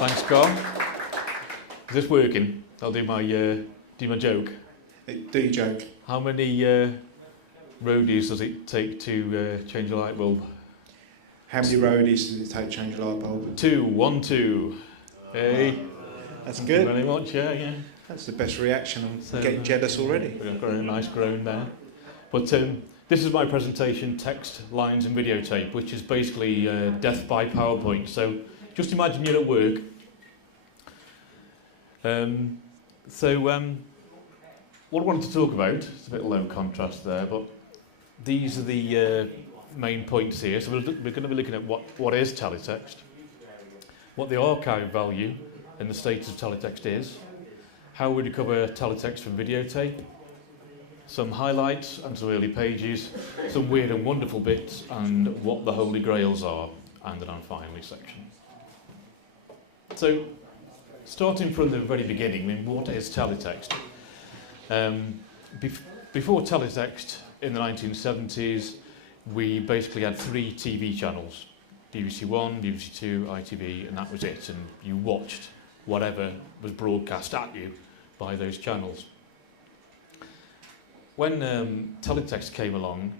Thanks, Carl. Is this working? I'll do my joke. Do your joke. How many roadies does it take to change a light bulb? How many roadies does it take to change a light bulb? 2, 1, 2. Hey. That's Thank good. you very much, yeah. That's the best reaction. I'm So, getting jealous already. We've got a nice groan there. But this is my presentation, Text, Lines and Videotape, which is basically death by PowerPoint. So just imagine you're at work. What I wanted to talk about, it's a bit low contrast there, but these are the main points here. So we're going to be looking at what is teletext, what the archive value and the status of teletext is, how we recover teletext from videotape, some highlights and some early pages, some weird and wonderful bits, and what the holy grails are, and then our finally section. So, starting from the very beginning, I mean, what is teletext? Before teletext in the 1970s, we basically had 3 TV channels, BBC One, BBC Two, ITV, and that was it, and you watched whatever was broadcast at you by those channels. When teletext came along,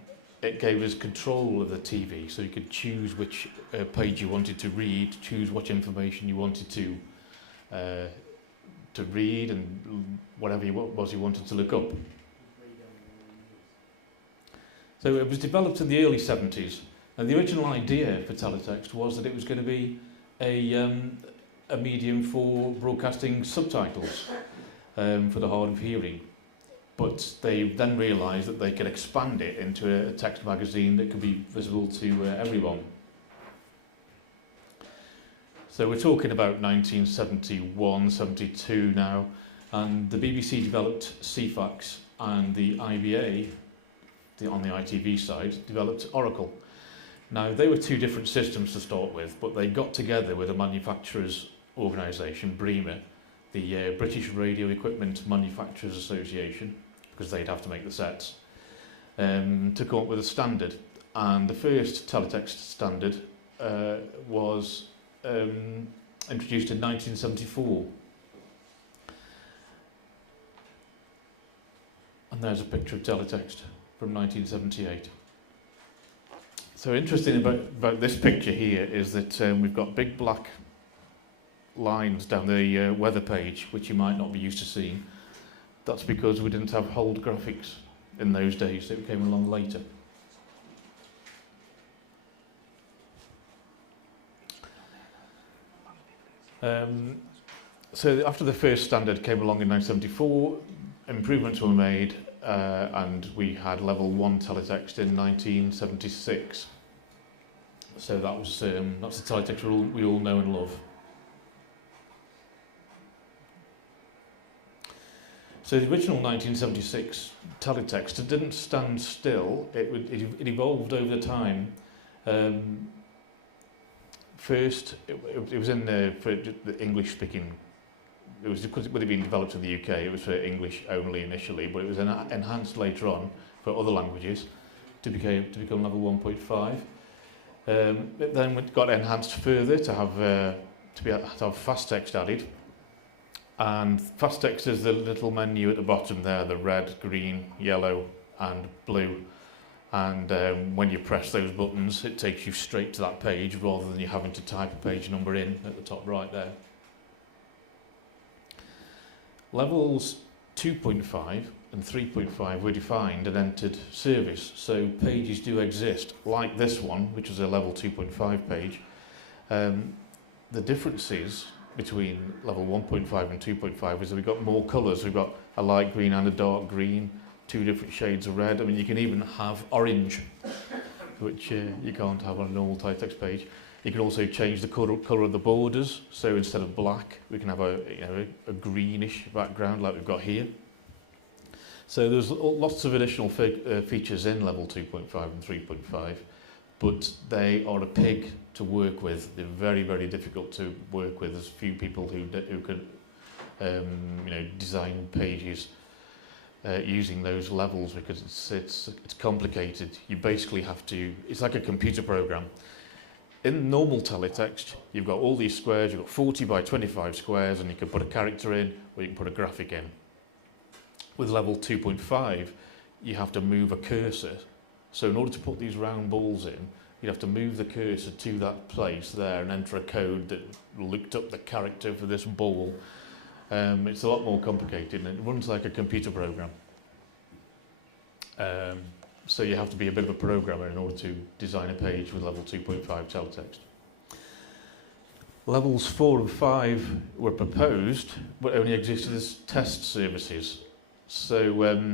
it gave us control of the TV, so you could choose which page you wanted to read, choose what information you wanted to read, and whatever it was you wanted to look up. So it was developed in the early 70s, and the original idea for teletext was that it was going to be a medium for broadcasting subtitles for the hard of hearing. But they then realised that they could expand it into a text magazine that could be visible to everyone. So we're talking about 1971, 72 now, and the BBC developed CFAX, and the IBA, on the ITV side, developed Oracle. Now, they were 2 different systems to start with, but they got together with a manufacturers organisation, BREMA, the British Radio Equipment Manufacturers Association, because they'd have to make the sets, to come up with a standard. And the first teletext standard was introduced in 1974. And there's a picture of teletext from 1978. So interesting about this picture here is that we've got big black lines down the weather page, which you might not be used to seeing. That's because we didn't have hold graphics in those days. It came along later. So after the first standard came along in 1974, improvements were made, and we had level 1 teletext in 1976. So that's the teletext we all know and love. So the original 1976 teletext didn't stand still. It evolved over time. First, it was in for the English speaking. It was because it would have been developed in the UK. It was for English only initially, but it was enhanced later on for other languages to become level 1.5. It then got enhanced further to have fast text added. And fast text is the little menu at the bottom there, the red, green, yellow and blue. And when you press those buttons, it takes you straight to that page rather than you having to type a page number in at the top right there. Levels 2.5 and 3.5 were defined and entered service. So pages do exist, like this one, which is a level 2.5 page. The differences between level 1.5 and 2.5 is that we've got more colours. We've got a light green and a dark green, 2 different shades of red. I mean, you can even have orange, which you can't have on a normal teletext page. You can also change the colour of the borders. So instead of black, we can have a greenish background like we've got here. So there's lots of additional features in level 2.5 and 3.5, but they are a pig to work with. They're very, very difficult to work with. There's few people who could design pages using those levels, because it's complicated. You basically have to. It's like a computer program. in normal teletext, you've got all these squares, you've got 40 by 25 squares, and you can put a character in, or you can put a graphic in. With level 2.5, you have to move a cursor. So in order to put these round balls in, you'd have to move the cursor to that place there and enter a code that looked up the character for this ball. It's a lot more complicated, and it runs like a computer program. So you have to be a bit of a programmer in order to design a page with level 2.5 teletext. Levels 4 and 5 were proposed, but only existed as test services. So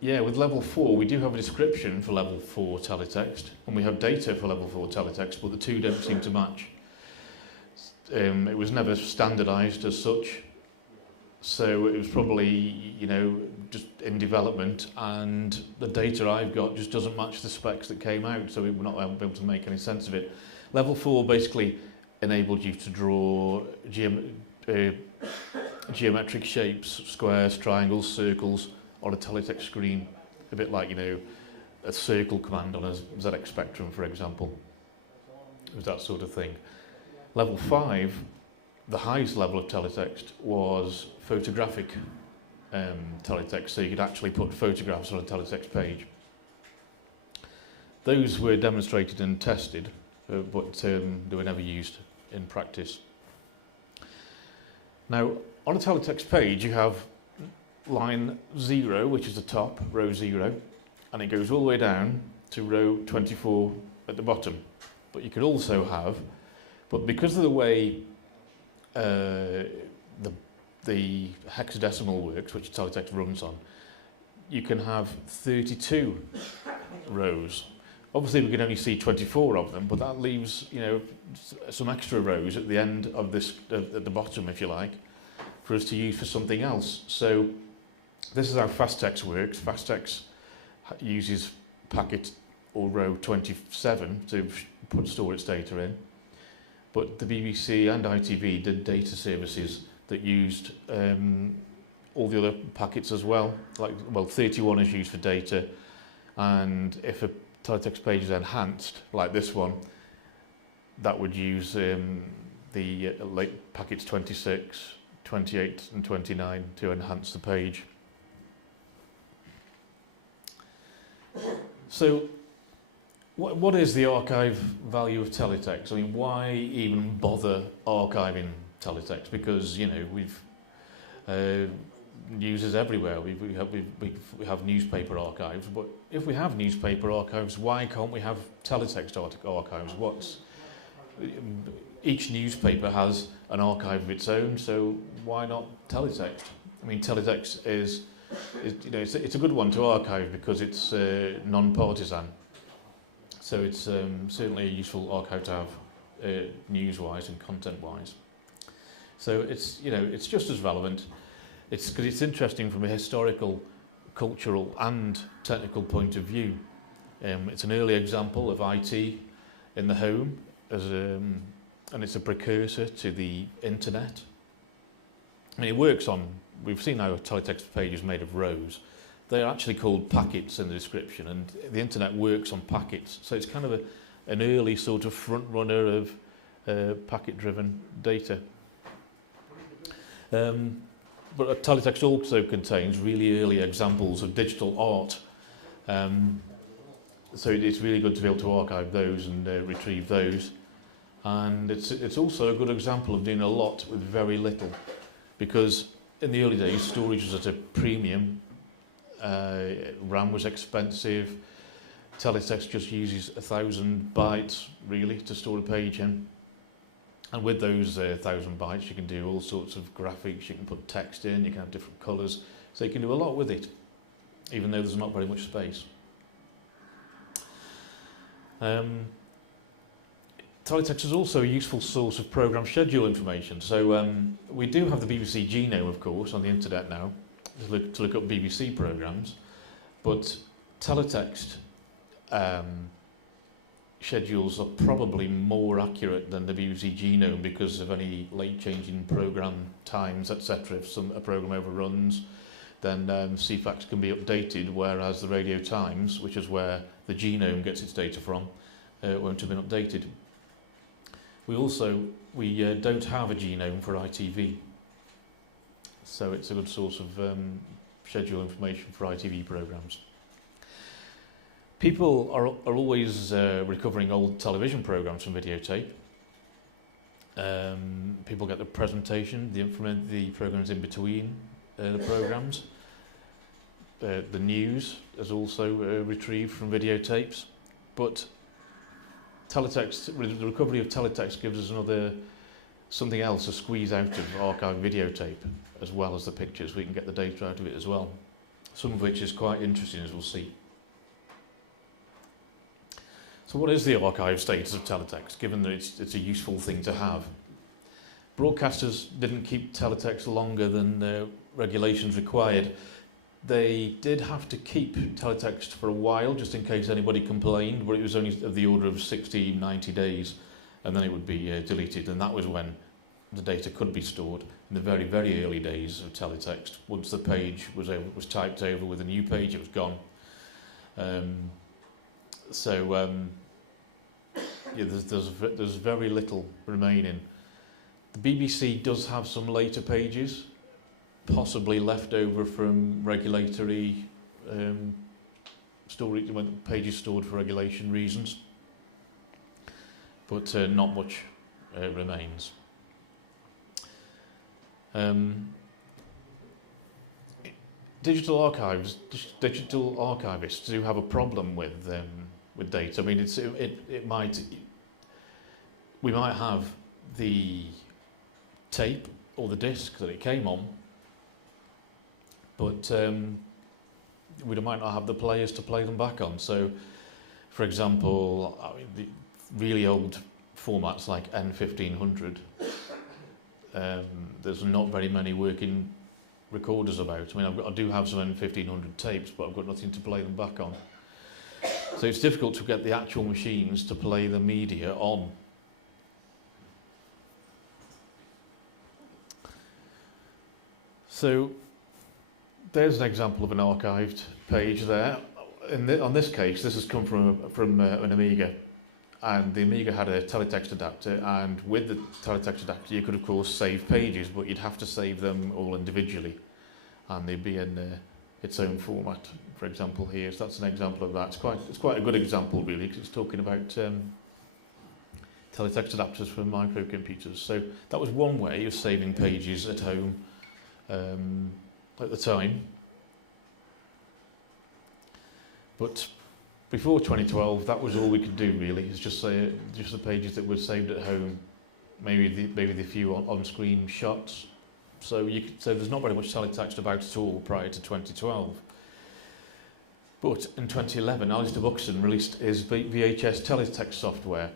yeah, with level 4 we do have a description for level 4 teletext, and we have data for level 4 teletext, but the two don't seem to match. It was never standardised as such, so it was probably, you know, just in development, and the data I've got just doesn't match the specs that came out, so we were not able to make any sense of it. Level 4 basically enabled you to draw geometric shapes, squares, triangles, circles, on a teletext screen, a bit like, you know, a circle command on a ZX Spectrum, for example. It was that sort of thing. Level 5, the highest level of teletext, was photographic teletext, so you could actually put photographs on a teletext page. Those were demonstrated and tested, but they were never used in practice. Now, on a teletext page, you have line 0, which is the top, row 0, and it goes all the way down to row 24 at the bottom. But you could also have, but because of the way the hexadecimal works, which teletext runs on, you can have 32 rows. Obviously we can only see 24 of them, but that leaves, you know, some extra rows at the end of this, at the bottom, if you like, for us to use for something else. So this is how FastText works. FastText uses packet or row 27 to store its data in. But the BBC and ITV did data services that used all the other packets as well. Like, well, 31 is used for data, and if a teletext page is enhanced, like this one, that would use the late packets 26, 28 and 29 to enhance the page. So, what is the archive value of teletext? I mean, why even bother archiving teletext? Because, you know, we've users everywhere. We have newspaper archives, but if we have newspaper archives, why can't we have teletext archives? Each newspaper has an archive of its own, so why not teletext? I mean, teletext is you know, it's a good one to archive because it's non-partisan. So it's certainly a useful archive to have news-wise and content-wise. So it's, you know, it's just as relevant. It's because it's interesting from a historical, cultural and technical point of view. It's an early example of IT in the home, and it's a precursor to the internet. I mean, it works on, we've seen how a teletext page is made of rows. They're actually called packets in the description, and the internet works on packets. So it's kind of an early sort of front runner of packet-driven data. But a teletext also contains really early examples of digital art. So it's really good to be able to archive those and retrieve those. And it's also a good example of doing a lot with very little, because in the early days storage was at a premium. RAM was expensive. Teletext just uses 1,000 bytes really to store a page in, and with those 1,000 bytes you can do all sorts of graphics, you can put text in, you can have different colours, so you can do a lot with it even though there's not very much space. Teletext is also a useful source of programme schedule information. So we do have the BBC genome, of course, on the internet now to look up BBC programmes, but teletext schedules are probably more accurate than the BBC genome because of any late changing programme times, etc. If a programme overruns, then CFAX can be updated, whereas the Radio Times, which is where the genome gets its data from, won't have been updated. We don't have a genome for ITV, so it's a good source of schedule information for ITV programmes. People are always recovering old television programmes from videotape. People get the presentation, the programmes in between the programmes. The news is also retrieved from videotapes, but Teletext, the recovery of Teletext gives us something else to squeeze out of archived videotape, as well as the pictures. We can get the data out of it as well, some of which is quite interesting, as we'll see. So what is the archive status of Teletext, given that it's a useful thing to have? Broadcasters didn't keep Teletext longer than regulations required. They did have to keep Teletext for a while, just in case anybody complained, but it was only of the order of 60, 90 days, and then it would be deleted, and that was when the data could be stored. In the very, very early days of Teletext, once the page was typed over with a new page, it was gone. Yeah, there's very little remaining. The BBC does have some later pages, possibly left over from regulatory storage, when pages stored for regulation reasons, but not much remains. Digital archivists do have a problem with data. I mean, we might have the tape or the disc that it came on, but we might not have the players to play them back on. So, for example, the really old formats like N1500, there's not very many working recorders about. I mean, I do have some N1500 tapes, but I've got nothing to play them back on. So it's difficult to get the actual machines to play the media on. So there's an example of an archived page there. On this case, this has come from an Amiga, and the Amiga had a teletext adapter, and with the teletext adapter you could of course save pages, but you'd have to save them all individually, and they'd be in its own format. For example, here, so that's an example of that. It's quite a good example, really, because it's talking about teletext adapters for microcomputers. So that was one way of saving pages at home at the time. But before 2012, that was all we could do, really. It's just the pages that were saved at home, maybe the few on-screen shots. So there's not very much teletext about at all prior to 2012. But in 2011, Robertson released his VHS teletext software,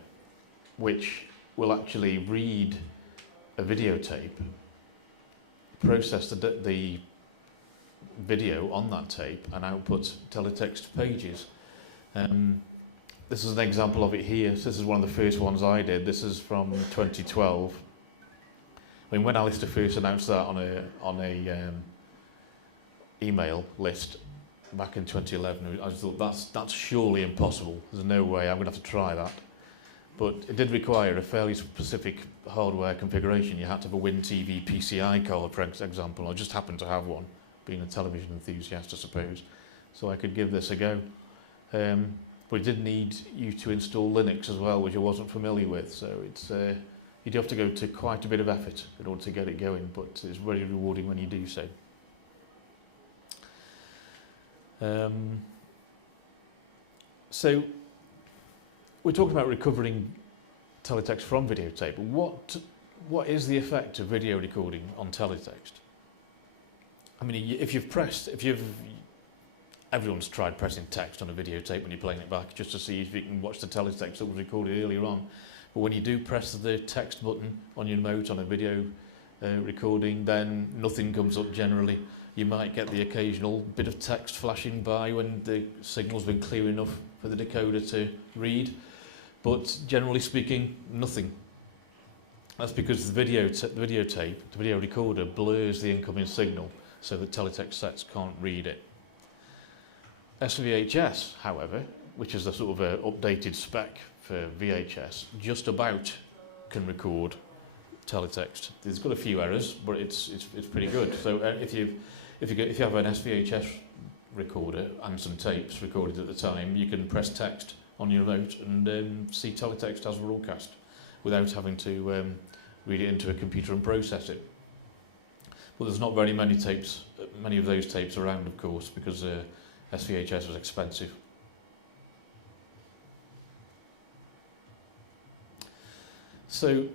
which will actually read a videotape, process the video on that tape, and output teletext pages. This is an example of it here. So this is one of the first ones I did. This is from 2012. I mean, when Alistair first announced that on a email list back in 2011, I just thought that's surely impossible. There's no way I'm going to have to try that. But it did require a fairly specific hardware configuration. You had to have a WinTV PCI card, for example. I just happened to have one, being a television enthusiast, I suppose. So I could give this a go. But it did need you to install Linux as well, which I wasn't familiar with. So it's you do have to go to quite a bit of effort in order to get it going, but it's very rewarding when you do so. So we're talking about recovering teletext from videotape. What is the effect of video recording on teletext? I mean, everyone's tried pressing text on a videotape when you're playing it back, just to see if you can watch the teletext that was recorded earlier on. But when you do press the text button on your remote on a video recording, then nothing comes up generally. You might get the occasional bit of text flashing by when the signal's been clear enough for the decoder to read, but generally speaking, nothing. That's because the videotape, the video recorder, blurs the incoming signal so that teletext sets can't read it. SVHS, however, which is the sort of updated spec for VHS just about can record teletext. There's got a few errors, but it's pretty good. So if you have an SVHS recorder and some tapes recorded at the time, you can press text on your remote and see teletext as broadcast without having to read it into a computer and process it. But there's not very many of those tapes around, of course, because SVHS was expensive. So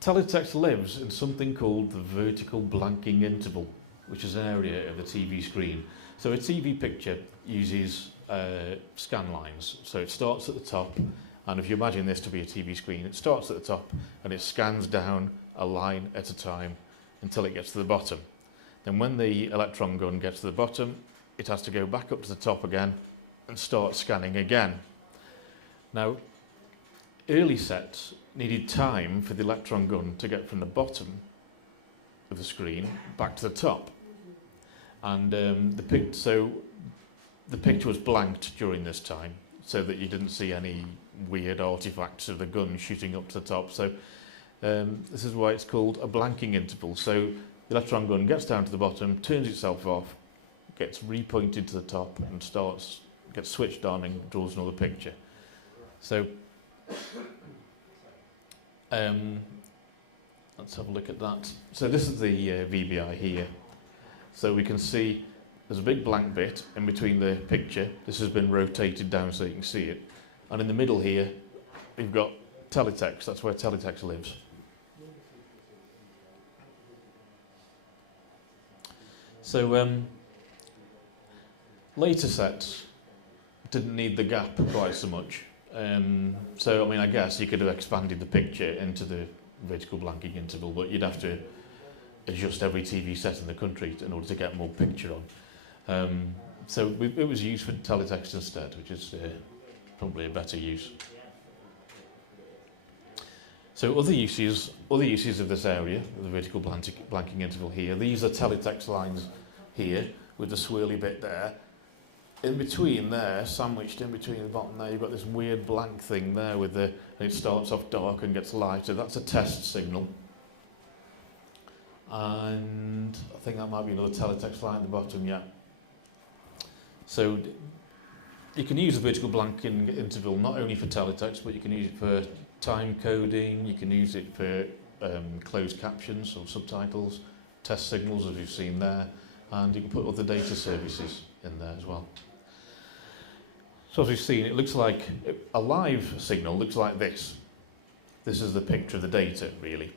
teletext lives in something called the vertical blanking interval, which is an area of the TV screen. So a TV picture uses scan lines. So it starts at the top, and if you imagine this to be a TV screen, it starts at the top and it scans down a line at a time until it gets to the bottom. Then when the electron gun gets to the bottom, it has to go back up to the top again and start scanning again. Now, early sets needed time for the electron gun to get from the bottom of the screen back to the top. And so the picture was blanked during this time so that you didn't see any weird artifacts of the gun shooting up to the top. So this is why it's called a blanking interval. So the electron gun gets down to the bottom, turns itself off, gets repointed to the top and gets switched on and draws another picture. So let's have a look at that. So this is the VBI here. So we can see there's a big blank bit in between the picture. This has been rotated down so you can see it. And in the middle here, we've got teletext. That's where teletext lives. So later sets didn't need the gap quite so much. So, I mean, I guess you could have expanded the picture into the vertical blanking interval, but you'd have to adjust every TV set in the country in order to get more picture on. So it was used for teletext instead, which is probably a better use. So other uses of this area, the vertical blanking interval here, these are teletext lines here with the swirly bit there. In between there, sandwiched in between the bottom there, you've got this weird blank thing there with and it starts off dark and gets lighter. That's a test signal. And I think that might be another teletext line at the bottom, yeah. So you can use the vertical blanking interval not only for teletext, but you can use it for time coding, you can use it for closed captions or subtitles, test signals as you've seen there, and you can put other data services in there as well. So as we've seen, it looks like a live signal looks like this. This is the picture of the data, really.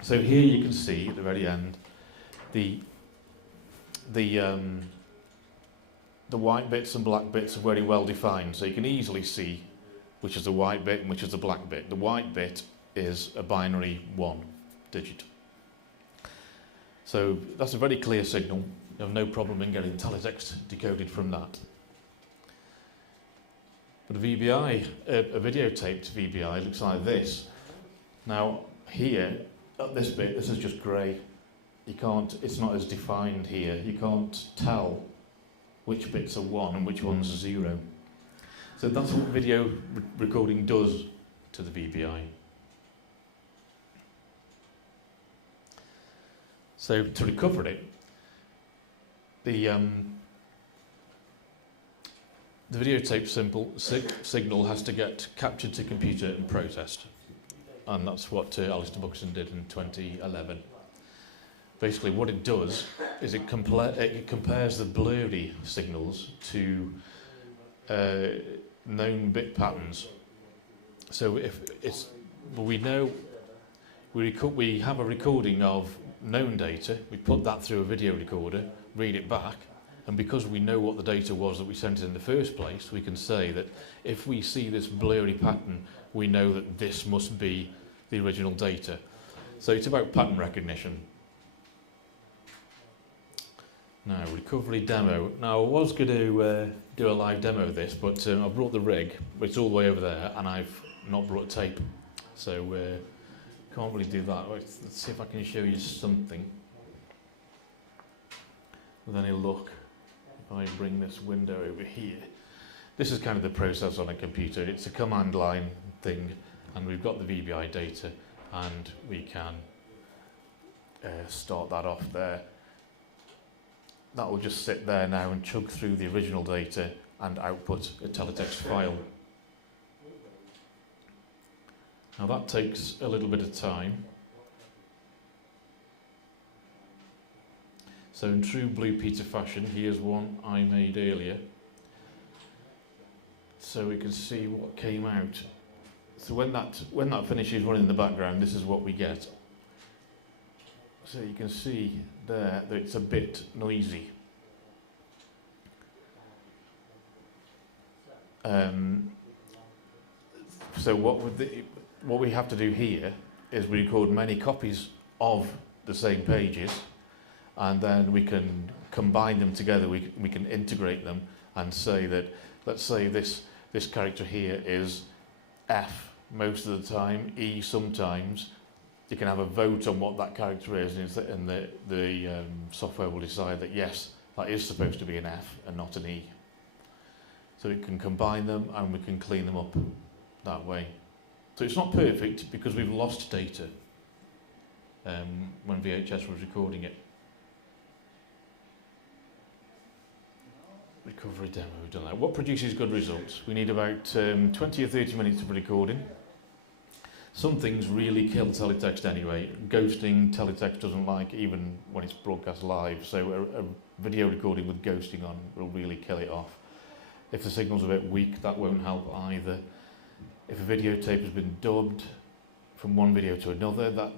So here you can see at the very end the white bits and black bits are very well defined, so you can easily see which is the white bit and which is the black bit. The white bit is a binary 1 digit. So that's a very clear signal. You have no problem in getting teletext decoded from that. But a VBI, a videotaped VBI looks like this. Now here, at this bit, this is just grey. It's not as defined here. You can't tell which bits are 1 and which ones are 0. So that's what video recording does to the VBI. So to recover it, the videotape signal has to get captured to computer and processed. And that's what Alistair Buxton did in 2011. Basically what it does is it compares the blurry signals to known bit patterns. So we have a recording of known data, we put that through a video recorder, read it back, and because we know what the data was that we sent in the first place, we can say that if we see this blurry pattern, we know that this must be the original data. So it's about pattern recognition. Now, recovery demo. Now, I was going to do a live demo of this, but I brought the rig, but it's all the way over there, and I've not brought tape. So, can't really do that. Let's see if I can show you something. With any luck, if I bring this window over here. this is kind of the process on a computer. It's a command line thing, and we've got the VBI data, and we can start that off there. That will just sit there now and chug through the original data and output a teletext file. Now that takes a little bit of time. So in true Blue Peter fashion, here's one I made earlier. So we can see what came out. So when that finishes running in the background, this is what we get. So you can see there that it's a bit noisy. So what we have to do here is we record many copies of the same pages, and then we can combine them together. We can integrate them and say that, let's say this character here is F most of the time, E sometimes. You can have a vote on what that character is, and the software will decide that yes, that is supposed to be an F and not an E. So we can combine them and we can clean them up that way. So it's not perfect because we've lost data when VHS was recording it. Recovery demo, we've done that. What produces good results? We need about 20 or 30 minutes of recording. Some things really kill teletext anyway. Ghosting, teletext doesn't like even when it's broadcast live, so a video recording with ghosting on will really kill it off. If the signal's a bit weak, that won't help either. If a videotape has been dubbed from one video to another, that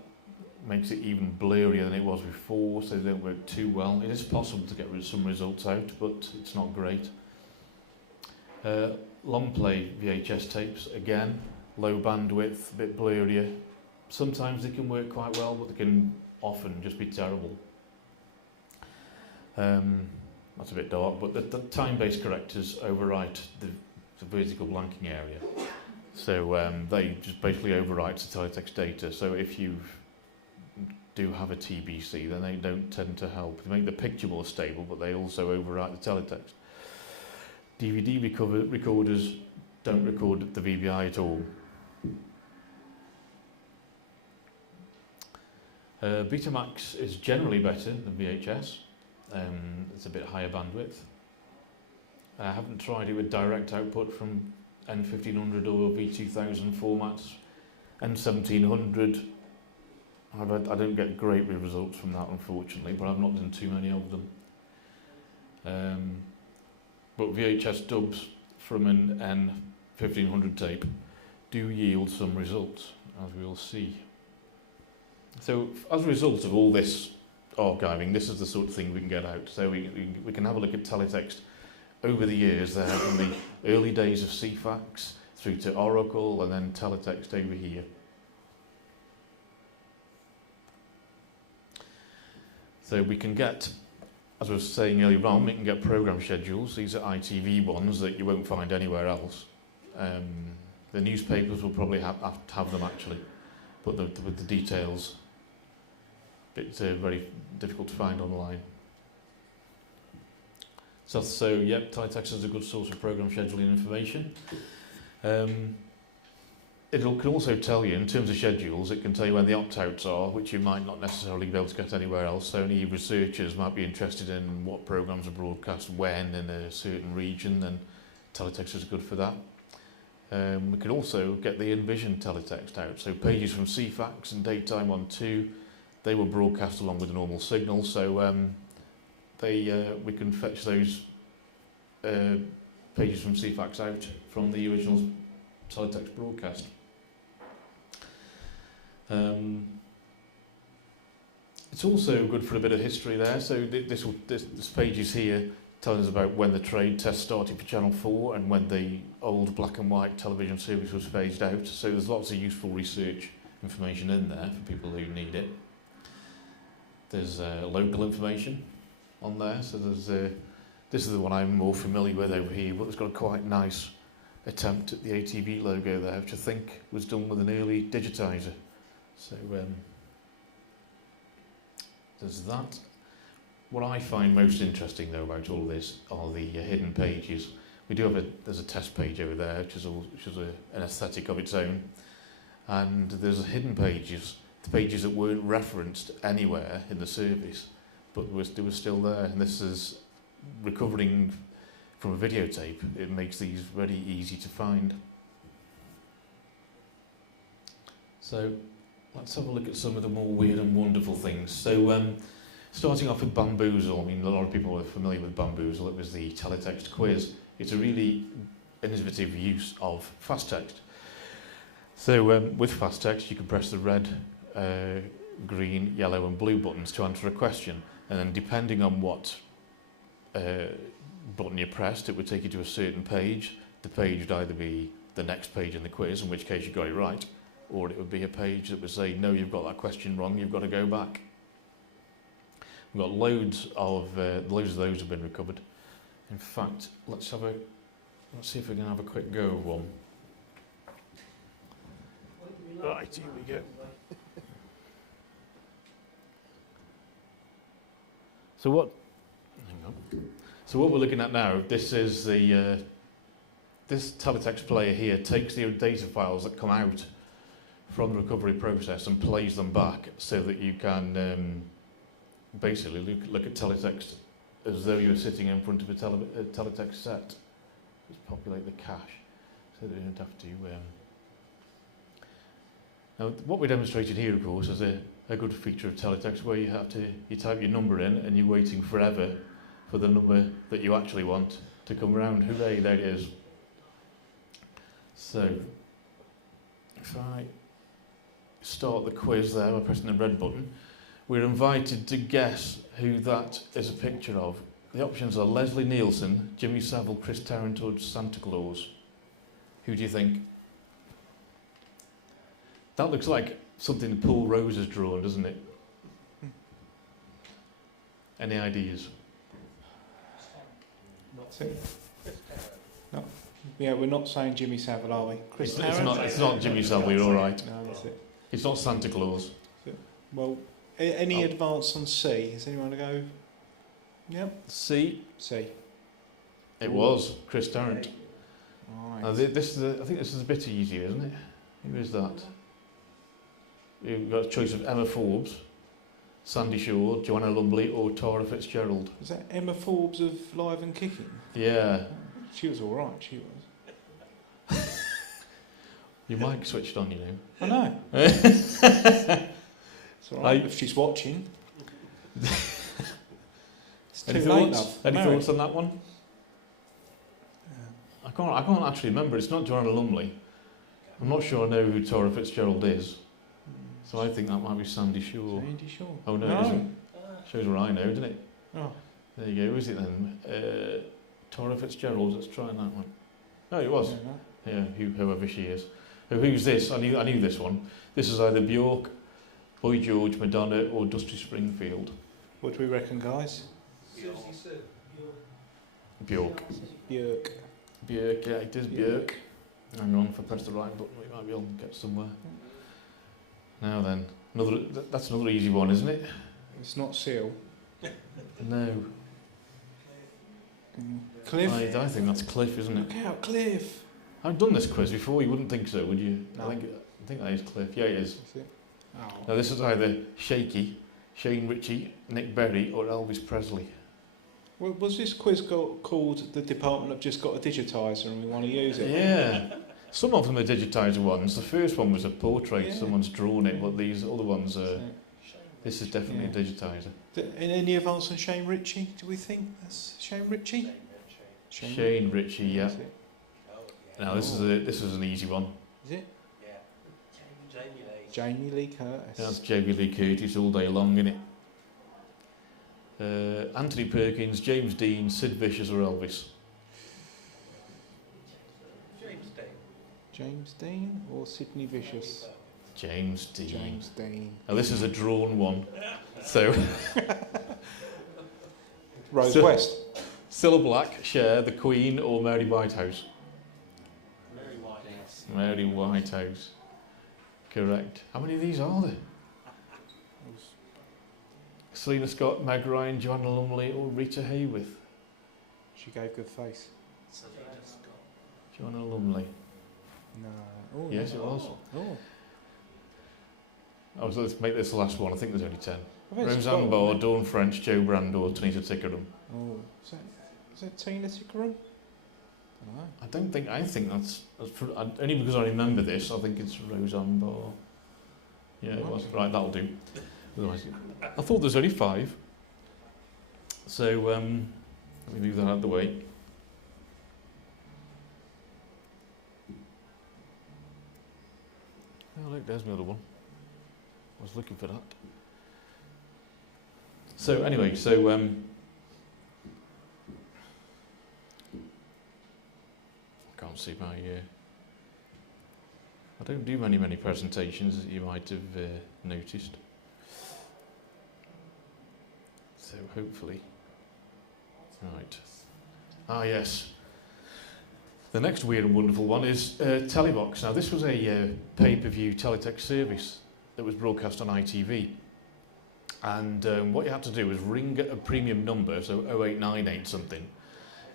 makes it even blurrier than it was before, so they don't work too well. It is possible to get some results out, but it's not great. Long play VHS tapes, again, low bandwidth, a bit blurrier. Sometimes they can work quite well, but they can often just be terrible. That's a bit dark, but the time-based correctors overwrite the vertical blanking area. So they just basically overwrite the teletext data. So if you do have a TBC, then they don't tend to help. They make the picture more stable, but they also overwrite the teletext. DVD recorders don't record the VBI at all. Betamax is generally better than VHS. It's a bit higher bandwidth. I haven't tried it with direct output from N1500 or V2000 formats. N1700, I don't get great results from that, unfortunately, but I've not done too many of them. But VHS dubs from an N1500 tape do yield some results, as we will see. So as a result of all this archiving, this is the sort of thing we can get out. So we can have a look at teletext over the years there, from the early days of CFAX through to Oracle, and then teletext over here. So we can get, as I was saying earlier on, we can get program schedules. These are ITV ones that you won't find anywhere else. The newspapers will probably have them actually, but with the details, it's very difficult to find online. So yep, Teletext is a good source of program scheduling information. It can also tell you, in terms of schedules, it can tell you when the opt-outs are, which you might not necessarily be able to get anywhere else. So any researchers might be interested in what programs are broadcast when in a certain region, and Teletext is good for that. We can also get the Envision teletext out. So pages from CFAX and Daytime on 2, they were broadcast along with the normal signal. So we can fetch those pages from CFAX out from the original teletext broadcast. It's also good for a bit of history there. So this page is here telling us about when the trade test started for Channel 4 and when the old black and white television service was phased out. So there's lots of useful research information in there for people who need it. There's local information on there. So there's this is the one I'm more familiar with over here, but it's got a quite nice attempt at the ATV logo there, which I think was done with an early digitizer. So there's that. What I find most interesting though about all this are the hidden pages, We do have there's a test page over there, which is an aesthetic of its own, and there's hidden pages, the pages that weren't referenced anywhere in the service, but they were still there. And this is recovering from a videotape. It makes these very easy to find. So let's have a look at some of the more weird and wonderful things. So starting off with Bamboozle. I mean, a lot of people are familiar with Bamboozle. It was the Teletext quiz. It's a really innovative use of fast text. So with fast text, you can press the red, green, yellow and blue buttons to answer a question. And then depending on what button you pressed, it would take you to a certain page. The page would either be the next page in the quiz, in which case you got it right, or it would be a page that would say, no, you've got that question wrong, you've got to go back. We've got loads of those have been recovered. In fact, let's see if we can have a quick go of one. Right, here we go. So what we're looking at now, this is the this Teletext Player here takes the data files that come out from the recovery process and plays them back so that you can basically look at teletext as though you were sitting in front of a teletext set. Just populate the cache so that you don't have to. Now, what we demonstrated here, of course, is a good feature of teletext where you type your number in and you're waiting forever for the number that you actually want to come around. Hooray, there it is. So, if I start the quiz there by pressing the red button, we're invited to guess who that is a picture of. The options are Leslie Nielsen, Jimmy Savile, Chris Tarrant or Santa Claus. Who do you think? That looks like something Paul Rose has drawn, doesn't it? Any ideas? No. Yeah, we're not saying Jimmy Savile, are we? It's not Jimmy Savile, you're all right. No, that's it. It's not Santa Claus. Well, any advance on C? Does anyone want to go? Yep. C. It Ooh. Was Chris Tarrant. Right. Now, I think this is a bit easier, isn't it? Who is that? You've got a choice of Emma Forbes, Sandy Shaw, Joanna Lumley or Tara Fitzgerald. Is that Emma Forbes of Live and Kicking? Yeah. She was all right, she was. Your mic switched on, you know. I know. It's all right if she's watching. It's too late, love. Any thoughts on that one? I can't actually remember. It's not Joanna Lumley. I'm not sure I know who Tara Fitzgerald is. So I think that might be Sandy Shaw. Sandy Shaw. Oh no, it isn't. Shows where I know, doesn't it? Oh. There you go. Who is it then? Tara Fitzgerald. Let's try that one. No, it was. Yeah, whoever she is. Who's this? I knew this one. This is either Bjork, Boy George, Madonna, or Dusty Springfield. What do we reckon, guys? Bjork. Björk. Björk, yeah, it is Björk. Hang on, if I press the right button, we might be able to get somewhere. Now then, that's another easy one, isn't it? It's not Seal. No. Cliff? I think that's Cliff, isn't it? Look out, Cliff! I've done this quiz before, you wouldn't think so, would you? No. I think that is Cliff. Yeah, it is. That's it. Oh. Now this is either Shaky, Shane Ritchie, Nick Berry or Elvis Presley. Well, was this quiz called The Department Have Just Got a Digitiser and we want to use it? Yeah. Some of them are digitizer ones. The first one was a portrait, Yeah. someone's drawn it, but these other ones are... This is definitely a digitizer. Any advance on Shane Ritchie, do we think? That's Shane Ritchie? Shane Ritchie, yeah. That's it. Now this is an easy one. Is it? Yeah. Jamie Lee Curtis. That's Jamie Lee Curtis all day long, innit? Anthony Perkins, James Dean, Sid Vicious or Elvis? James Dean or Sidney Vicious? James Dean. James Dean. Now this is a drawn one. So Rose West. Cilla Black, Cher, The Queen or Mary Whitehouse? Mary Whitehouse. Correct. How many of these are there? Selena Scott, Meg Ryan, Joanna Lumley or Rita Hayworth? She gave good face. Joanna Lumley. No. Oh, Yes, it was. Oh. Let's make this the last one. I think there's only 10. I bet it's Roseanne got- Barr, Dawn French, Joe Brandor, Tanita Tickerham. Oh, is that Tina Tickerham? I don't know. I think that's only because I remember this. I think it's Roseanne Barr. Yeah, it was. Right, that'll do. Otherwise, I thought there's only 5. So let me move that out of the way. Oh look, there's my other one. I was looking for that. So anyway, I can't see my. I don't do many presentations, as you might have noticed. So hopefully, right. Ah yes. The next weird and wonderful one is Televox. Now this was a pay-per-view teletext service that was broadcast on ITV. And what you had to do was ring a premium number, so 0898 something,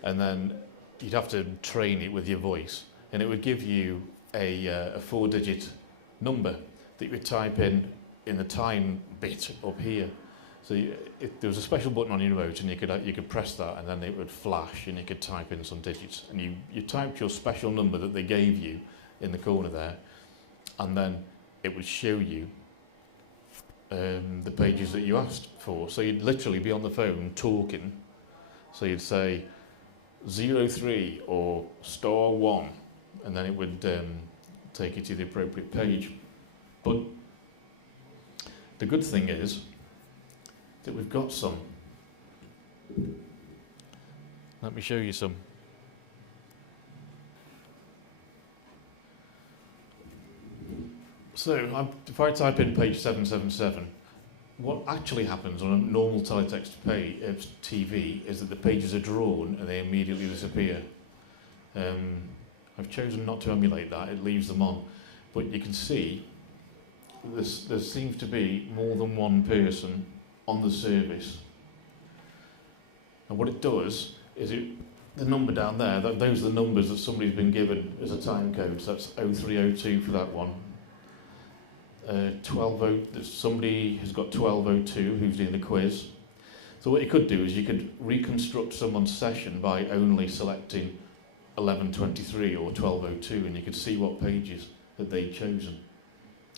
and then you'd have to train it with your voice, and it would give you a 4-digit number that you would type in the time bit up here. So there was a special button on your remote, and you could press that, and then it would flash, and you could type in some digits, and you typed your special number that they gave you in the corner there, and then it would show you the pages that you asked for. So you'd literally be on the phone talking. So you'd say 03 or *1, and then it would take you to the appropriate page. But the good thing is that we've got some. Let me show you some. So if I type in page 777, what actually happens on a normal teletext TV is that the pages are drawn and they immediately disappear. I've chosen not to emulate that, it leaves them on. But you can see there seems to be more than one person on the service. And what it does is the number down there, those are the numbers that somebody's been given as a time code. So that's 0302 for that one. Somebody has got 1202 who's doing the quiz. So what you could do is you could reconstruct someone's session by only selecting 1123 or 1202, and you could see what pages that they'd chosen.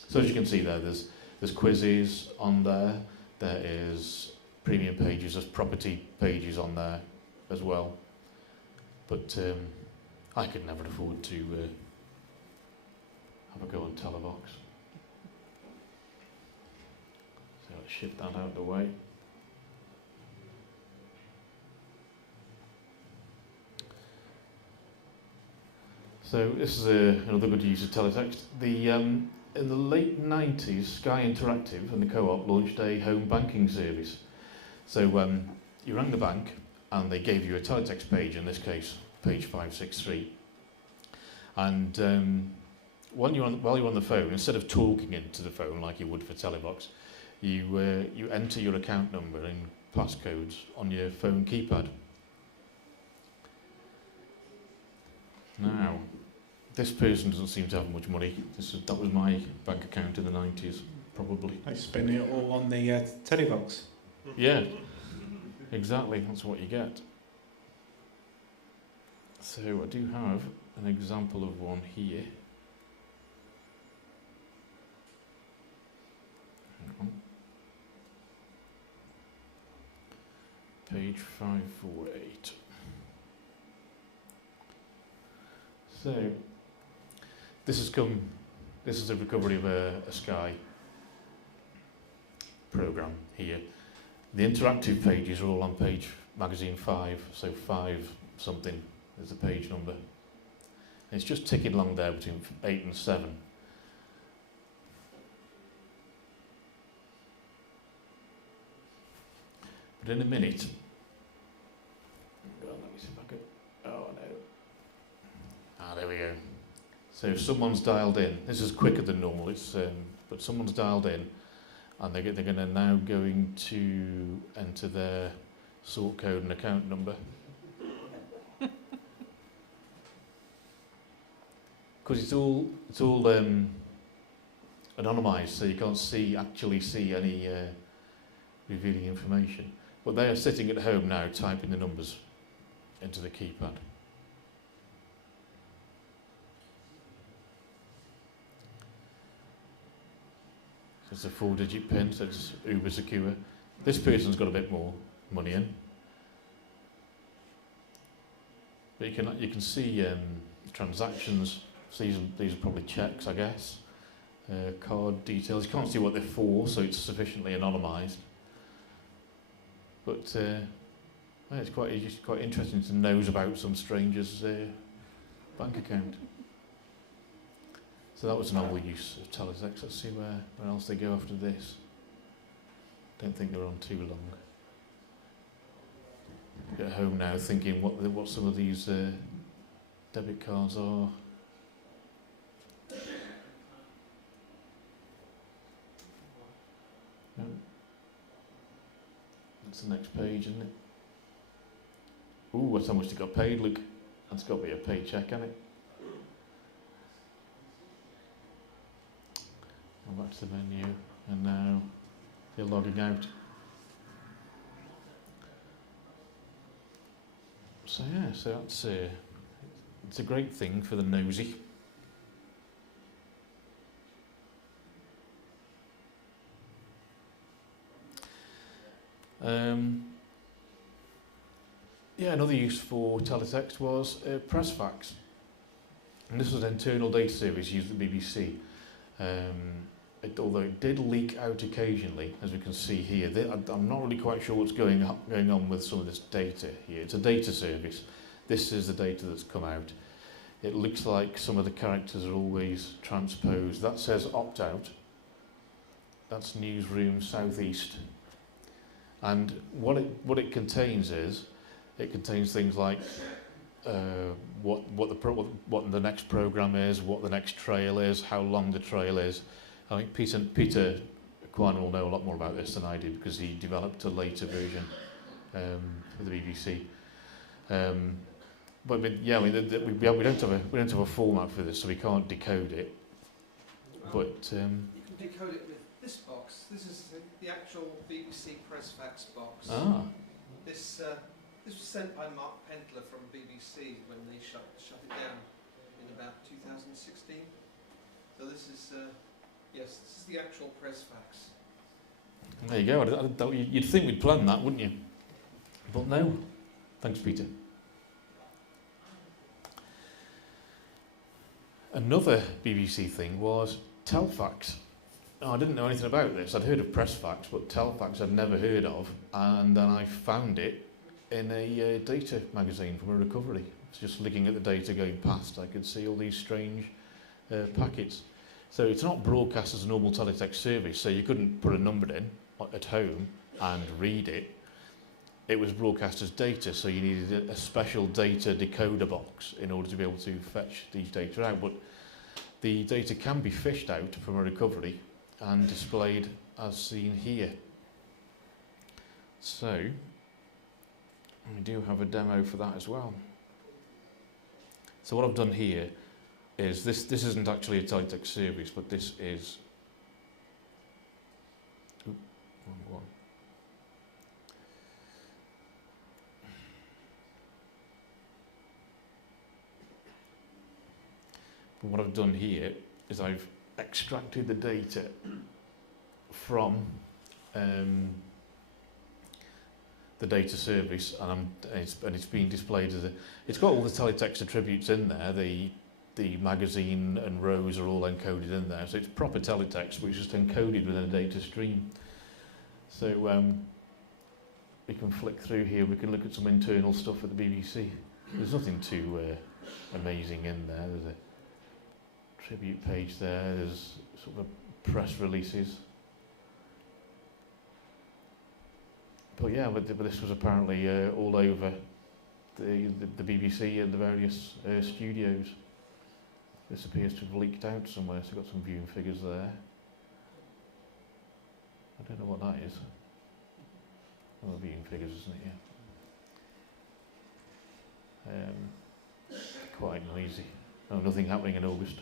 So as you can see there's quizzes on there, there is premium pages, there's property pages on there as well. But I could never afford to have a go on Televox. So let's shift that out of the way. So this is another good use of teletext. In the late 90s, Sky Interactive and the Co-op launched a home banking service. So you rang the bank and they gave you a teletext page, in this case page 563. And while you're on the phone, instead of talking into the phone like you would for Televox, you enter your account number and passcodes on your phone keypad. Now, this person doesn't seem to have much money. That was my bank account in the 90s, probably. I spend it all on the Televox. Yeah, exactly. That's what you get. So I do have an example of one here. Hang on. Page 548. So this is a recovery of a Sky program here. The interactive pages are all on page magazine 5, so 5 something is the page number. And it's just ticking along there between 8 and 7. But in a minute, let me see if I can, oh no. Ah, there we go. So if someone's dialed in, this is quicker than normal, but someone's dialed in, and they're going to now going to enter their sort code and account number. because it's all anonymised, so you can't actually see any revealing information. But they are sitting at home now, typing the numbers into the keypad. So it's a 4-digit PIN, so it's uber secure. This person's got a bit more money in, but you can see transactions. So these are probably checks, I guess. Card details. You can't see what they're for, so it's sufficiently anonymised. But yeah, it's quite interesting to know about some stranger's bank account. So that was a novel use of Teletext. Let's see where else they go after this. Don't think they're on too long. Get home now thinking what some of these debit cards are. No. That's the next page, isn't it? Ooh, that's how much they got paid, look. That's got to be a paycheck, hasn't it? Go back to the menu, and now they're logging out. So yeah, so that's it's a great thing for the nosy. Yeah, another use for Teletext was press fax. And this was an internal data service used at the BBC. Although it did leak out occasionally, as we can see here. I'm not really quite sure what's going on with some of this data here. It's a data service. This is the data that's come out. It looks like some of the characters are always transposed. That says opt-out. That's newsroom southeast. And what it contains is, it contains things like what the next program is, what the next trail is, how long the trail is. I think Peter Quine will know a lot more about this than I do because he developed a later version for the BBC. But yeah, we don't have a format for this, so we can't decode it. But you can decode it with this box. This is the actual BBC press fax box. Ah. This was sent by Mark Pentler from BBC when they shut it down in about 2016. So this is yes, this is the actual press fax. There you go. You'd think we'd plan that, wouldn't you? But no. Thanks, Peter. Another BBC thing was Telefax. Now, I didn't know anything about this. I'd heard of press fax, but Telefax I'd never heard of. And then I found it in a data magazine from a recovery. Just looking at the data going past, I could see all these strange packets. So it's not broadcast as a normal teletext service, so you couldn't put a number in at home and read it. It was broadcast as data, so you needed a special data decoder box in order to be able to fetch these data out. But the data can be fished out from a recovery and displayed as seen here. So we do have a demo for that as well. So what I've done here is this isn't actually a teletext service, but this is wrong one. But what I've done here is I've extracted the data from the data service, and it's being displayed as it's got all the teletext attributes in there. The magazine and rows are all encoded in there, so it's proper teletext, which is just encoded within a data stream. So we can flick through here. We can look at some internal stuff at the BBC. There's nothing too amazing in there. There's a tribute page there. There's sort of press releases. But yeah, but this was apparently all over the BBC and the various studios. This appears to have leaked out somewhere, so got some viewing figures there. I don't know what that is. Oh, viewing figures, isn't it? Yeah. Quite noisy. Oh, nothing happening in August.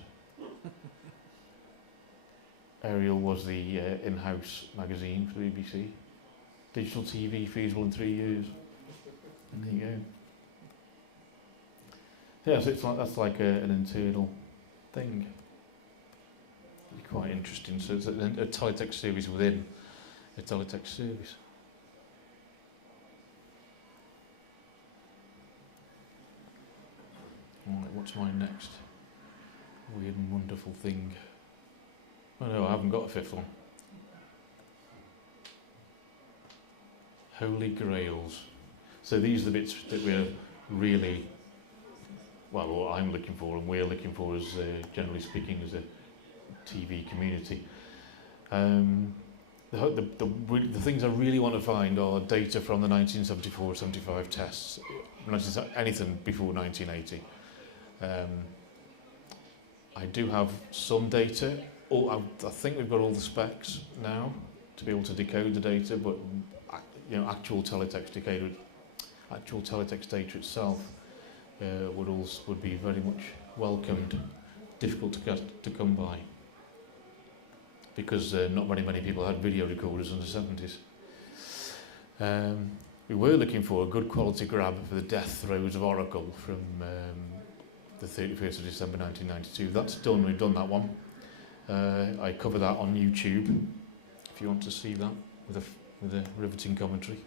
Ariel was the in-house magazine for the BBC. Digital TV feasible in 3 years. And there you go. Yeah, so it's like, that's like an internal thing. It's quite interesting. So it's a teletext service within a teletext service. Right, what's my next weird and wonderful thing? Oh no, I haven't got a fifth one. Holy Grails. So these are the bits that we're really, well, what I'm looking for and we're looking for as, generally speaking, as a TV community. The things I really want to find are data from the 1974-75 tests, anything before 1980. I do have some data. I think we've got all the specs now to be able to decode the data, but actual teletext data itself would be very much welcomed. Difficult to come by because not very many people had video recorders in the 70s. We were looking for a good quality grab for the death throes of Oracle from the 31st of December 1992. That's done. We've done that one. I cover that on YouTube if you want to see that with a riveting commentary.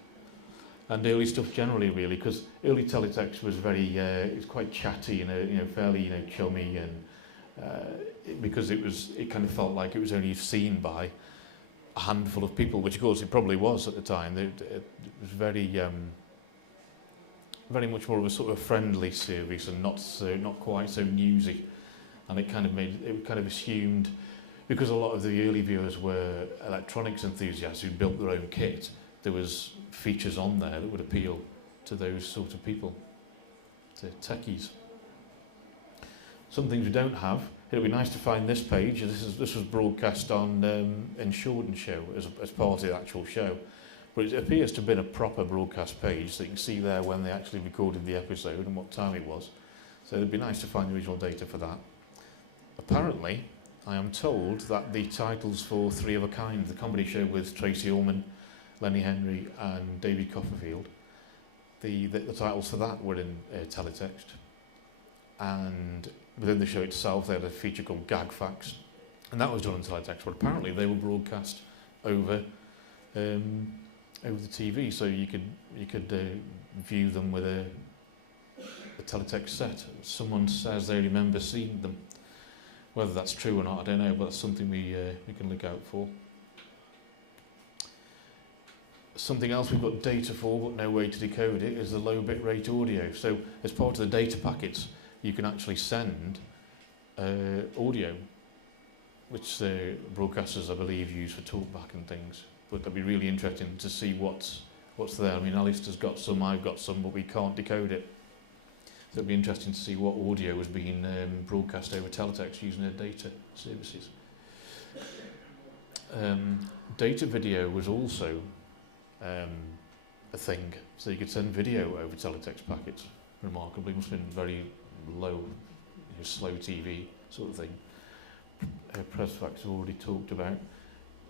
And early stuff generally, really, because early teletext was very, it was quite chatty and fairly chummy, and because it kind of felt like it was only seen by a handful of people, which of course it probably was at the time. It was very much more of a sort of friendly service and not quite so newsy, and it kind of assumed, because a lot of the early viewers were electronics enthusiasts who built their own kit, there was features on there that would appeal to those sort of people, to techies. Some things we don't have. It would be nice to find this page. This was broadcast on in Shorten Show as part of the actual show, but it appears to have been a proper broadcast page, so you can see there when they actually recorded the episode and what time it was. So it'd be nice to find the original data for that. Apparently, I am told that the titles for Three of a Kind, the comedy show with Tracy Ullman, Lenny Henry and David Copperfield, the titles for that were in teletext. And within the show itself, they had a feature called Gag Facts, and that was done in teletext, but apparently they were broadcast over the TV, so you could view them with a teletext set. Someone says they remember seeing them. Whether that's true or not, I don't know, but that's something we can look out for. Something else we've got data for but no way to decode it is the low bit rate audio. So as part of the data packets, you can actually send audio, which the broadcasters, I believe, use for talkback and things. But it'll be really interesting to see what's there. I mean, Alistair's got some, I've got some, but we can't decode it. So it'll be interesting to see what audio was being broadcast over teletext using their data services. Data video was also a thing, so you could send video over teletext packets. Remarkably, must have been very low, slow TV sort of thing. Pressfax already talked about.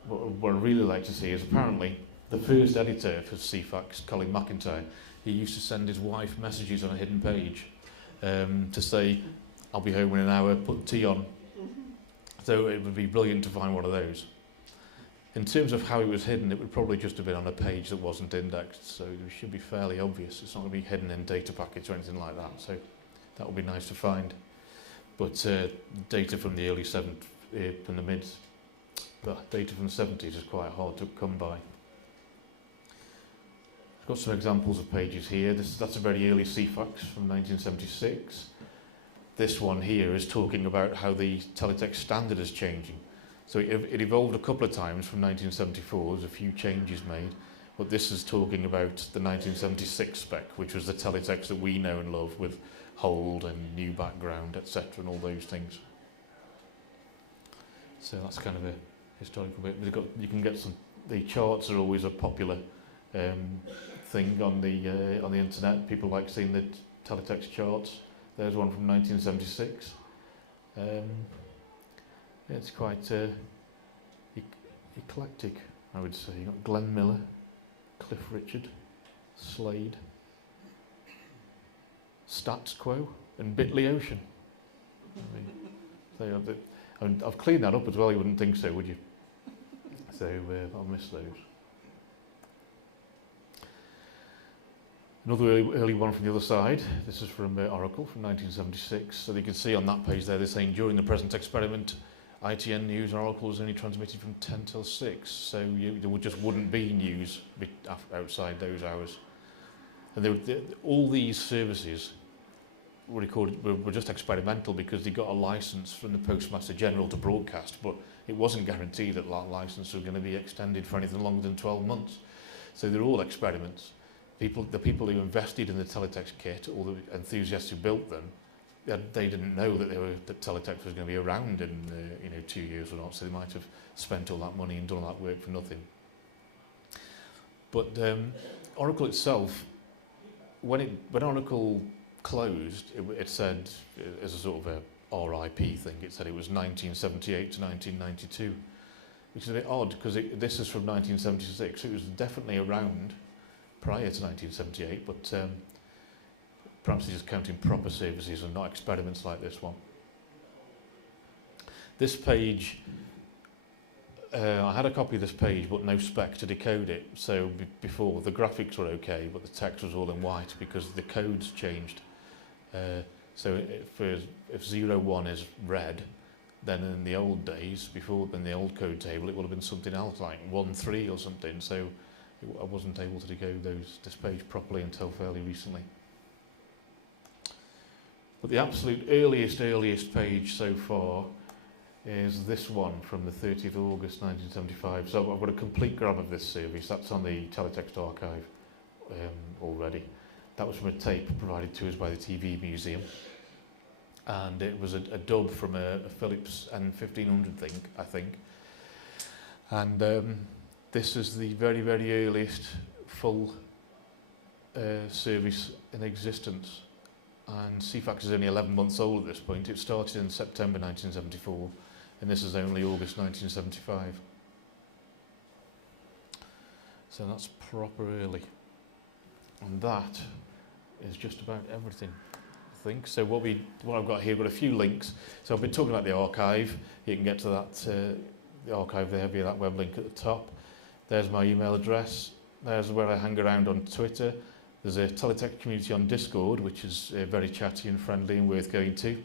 What I'd really like to see is apparently the first editor for CFAX, Colin McIntyre, he used to send his wife messages on a hidden page to say, "I'll be home in an hour, put tea on." So it would be brilliant to find one of those. In terms of how it was hidden, it would probably just have been on a page that wasn't indexed, so it should be fairly obvious. It's not going to be hidden in data packets or anything like that, so that would be nice to find. But data from the early 70s, from the data from the 70s is quite hard to come by. I've got some examples of pages here. That's a very early CFAX from 1976. This one here is talking about how the teletext standard is changing. So it evolved a couple of times from 1974, there's a few changes made, but this is talking about the 1976 spec, which was the teletext that we know and love with hold and new background, etc., and all those things. So that's kind of a historical bit. You can get the charts are always a popular thing on the internet. People like seeing the teletext charts. There's one from 1976. It's quite eclectic, I would say. You've got Glenn Miller, Cliff Richard, Slade, Stats Quo, and Bitley Ocean. I've cleaned that up as well, you wouldn't think so, would you? So I'll miss those. Another early one from the other side. This is from Oracle from 1976. So you can see on that page there, they're saying during the present experiment, ITN news on Oracle was only transmitted from 10 till 6. So there just wouldn't be news outside those hours. And all these services were just experimental because they got a license from the Postmaster General to broadcast, but it wasn't guaranteed that that license was going to be extended for anything longer than 12 months. So they're all experiments. The people who invested in the Teletext kit, or the enthusiasts who built them, they didn't know that Teletext was going to be around in 2 years or not, so they might have spent all that money and done all that work for nothing. But Oracle itself, when Oracle closed, it said, as a sort of a RIP thing, it said it was 1978 to 1992, which is a bit odd because this is from 1976, so it was definitely around prior to 1978, but perhaps they're just counting proper services and not experiments like this one. This page, I had a copy of this page but no spec to decode it, so before the graphics were okay but the text was all in white because the codes changed. So if 01 is red, then in the old days, in the old code table, it would have been something else like 13 or something, so I wasn't able to decode this page properly until fairly recently. But the absolute earliest page so far is this one from the 30th of August 1975. So I've got a complete grab of this service. That's on the Teletext archive already. That was from a tape provided to us by the TV Museum. And it was a dub from a Philips N1500 thing, I think. And this is the very, very earliest full service in existence. And CFAX is only 11 months old at this point. It started in September 1974, and this is only August 1975. So that's proper early. And that is just about everything, I think. So what I've got here, I've got a few links. So I've been talking about the archive. You can get to that the archive there via that web link at the top. There's my email address. There's where I hang around on Twitter. There's a Teletext community on Discord, which is very chatty and friendly and worth going to.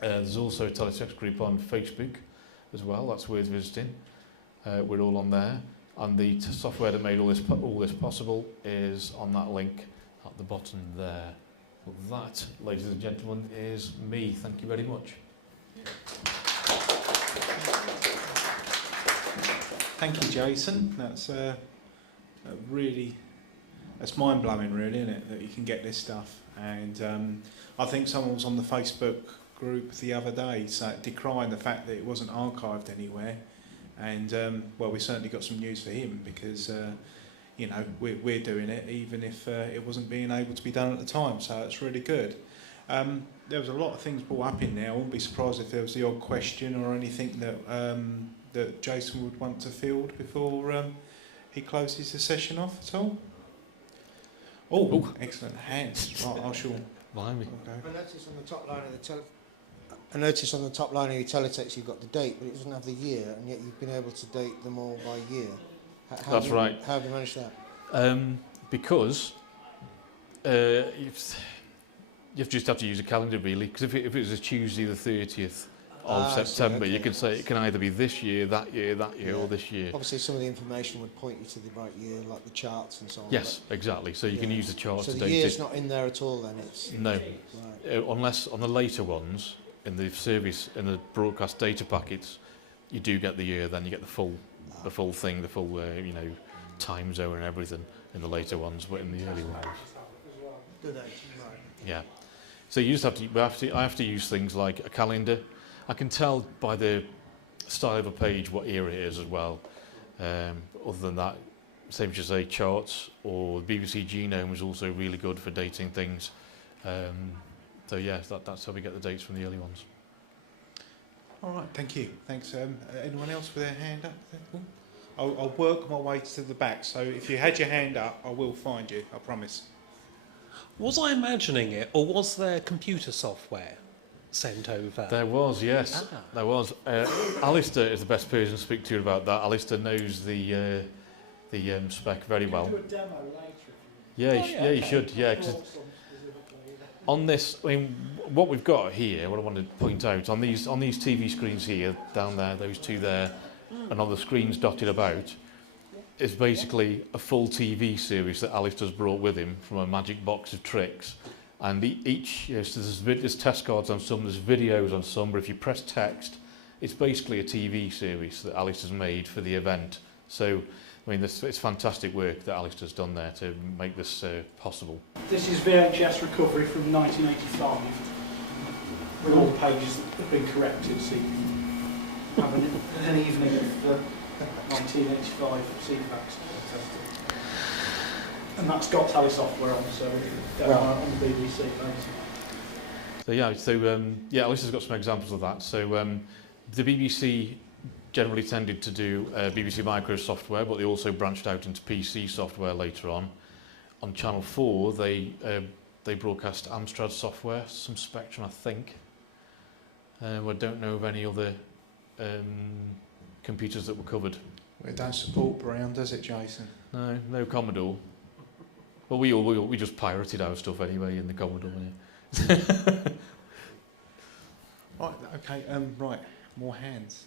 There's also a Teletext group on Facebook as well. That's worth visiting. We're all on there. And the software that made all this possible is on that link at the bottom there. Well, that, ladies and gentlemen, is me. Thank you very much. Thank you, Jason. That's that's mind-blowing, really, isn't it, that you can get this stuff. And I think someone was on the Facebook group the other day decrying the fact that it wasn't archived anywhere. And, well, we certainly got some news for him because, we're doing it even if it wasn't being able to be done at the time. So it's really good. There was a lot of things brought up in there. I wouldn't be surprised if there was the odd question or anything that Jason would want to field before he closes the session off at all. Oh, excellent. Hands. Right, I shall. Blimey. Okay. I noticed on the top line of the teletext you've got the date, but it doesn't have the year, and yet you've been able to date them all by year. That's right. How have you managed that? Because you just have to use a calendar, really. Because if it was a Tuesday the 30th of September, you can say it can either be this year, that year, or this year. Obviously, some of the information would point you to the right year, like the charts and so on. Yes, exactly. So you can use the charts to date it. So the year's not in there at all, then? No. Right. Unless on the later ones, in the service, in the broadcast data packets, you do get the year, then you get the full thing, the full, time zone and everything in the later ones, but in the early ones. Do they? Right. Yeah. So you just I have to use things like a calendar. I can tell by the style of a page what era it is as well. Other than that, same as you say, charts or BBC Genome is also really good for dating things. So yeah, that's how we get the dates from the early ones. All right, thank you. Thanks. Anyone else with their hand up? I'll work my way to the back, so if you had your hand up, I will find you, I promise. Was I imagining it, or was there computer software sent over? There was, yes. There was. Alistair is the best person to speak to about that. Alistair knows the spec very well. Do a demo later. You should. Yeah, 'cause on this, I mean, what we've got here, what I wanted to point out on these TV screens here, down there, those two there, and on the screens dotted about, is basically a full TV series that Alistair's brought with him from a magic box of tricks. And so there's test cards on some, there's videos on some, but if you press text, it's basically a TV series that Alistair's made for the event. So, I mean, it's fantastic work that Alistair's done there to make this possible. This is VHS recovery from 1985, with all the pages that have been corrected, so you can have an evening of 1985 CFAX. And that's got tele software on, so on the BBC basically. Alistair's got some examples of that. So the BBC generally tended to do BBC Micro software, but they also branched out into PC software later on. On Channel 4, they broadcast Amstrad software, some Spectrum, I think. I don't know of any other computers that were covered. It don't support Brown, does it, Jason? No Commodore. Well, we just pirated our stuff anyway in the Commodore. Yeah. Right. Okay. Right. More hands.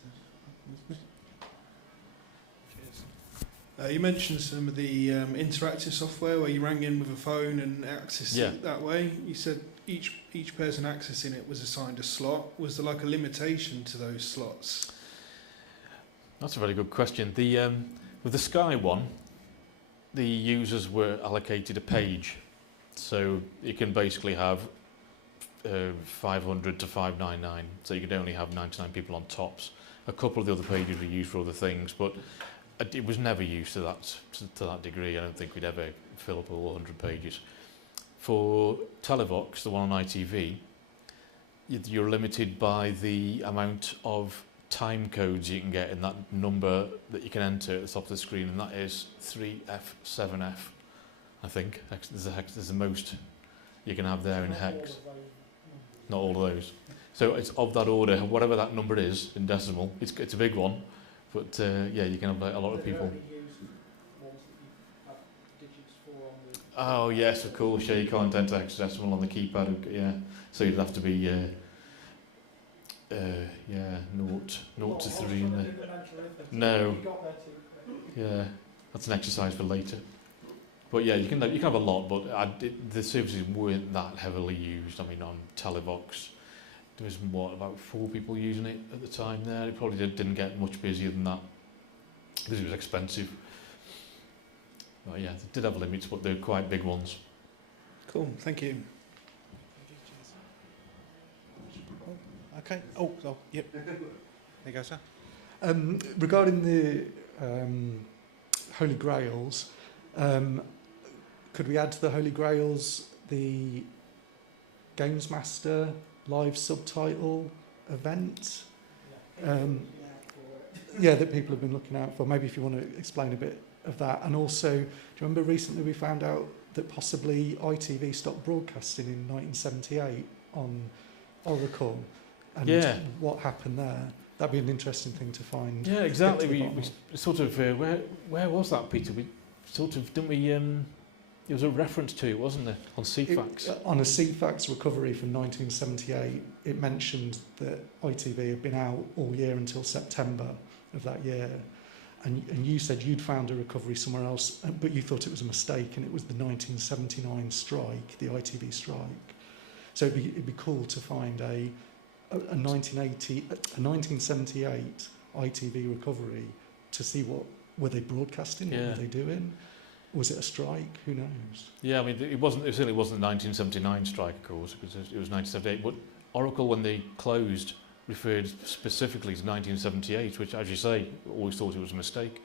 You mentioned some of the interactive software where you rang in with a phone and accessed it that way. You said each person accessing it was assigned a slot. Was there like a limitation to those slots? That's a very good question. With the Sky one, the users were allocated a page, so you can basically have 500 to 599. So you could only have 99 people on tops. A couple of the other pages were used for other things, but it was never used to that degree. I don't think we'd ever fill up all 100 pages. For Televox, the one on ITV, you're limited by the amount of time codes you can get in that number that you can enter at the top of the screen, and that is 3F, 7F, I think. There's the most you can have there in hex. Not all of those. So it's of that order, whatever that number is in decimal. It's a big one, but you can have a lot of people. Oh yes, of course. Yeah, you can't enter hexadecimal on the keypad. Yeah, so you'd have to be 0 to 3 in there. No. Yeah, that's an exercise for later. But yeah, you can have a lot, but the services weren't that heavily used. I mean, on Televox, there was about 4 people using it at the time there. It probably didn't get much busier than that because it was expensive. But yeah, they did have limits, but they're quite big ones. Cool, thank you. Okay. Yep. There you go, sir. Regarding the Holy Grails, could we add to the Holy Grails the Games Master live subtitle event? That people have been looking out for. Maybe if you want to explain a bit of that. And also, do you remember recently we found out that possibly ITV stopped broadcasting in 1978 on Oracle? And what happened there? That'd be an interesting thing to find. Yeah, exactly. We sort of where was that, Peter? We sort of didn't we? There was a reference to it, wasn't there, on CFAX? On a CFAX recovery from 1978, it mentioned that ITV had been out all year until September of that year, and you said you'd found a recovery somewhere else, but you thought it was a mistake, and it was the 1979 strike, the ITV strike. So it'd be cool to find a 1978 ITV recovery to see what were they broadcasting, what were they doing. Was it a strike? Who knows? Yeah, I mean, it certainly wasn't the 1979 strike, of course, because it was 1978. But Oracle, when they closed, referred specifically to 1978, which, as you say, always thought it was a mistake.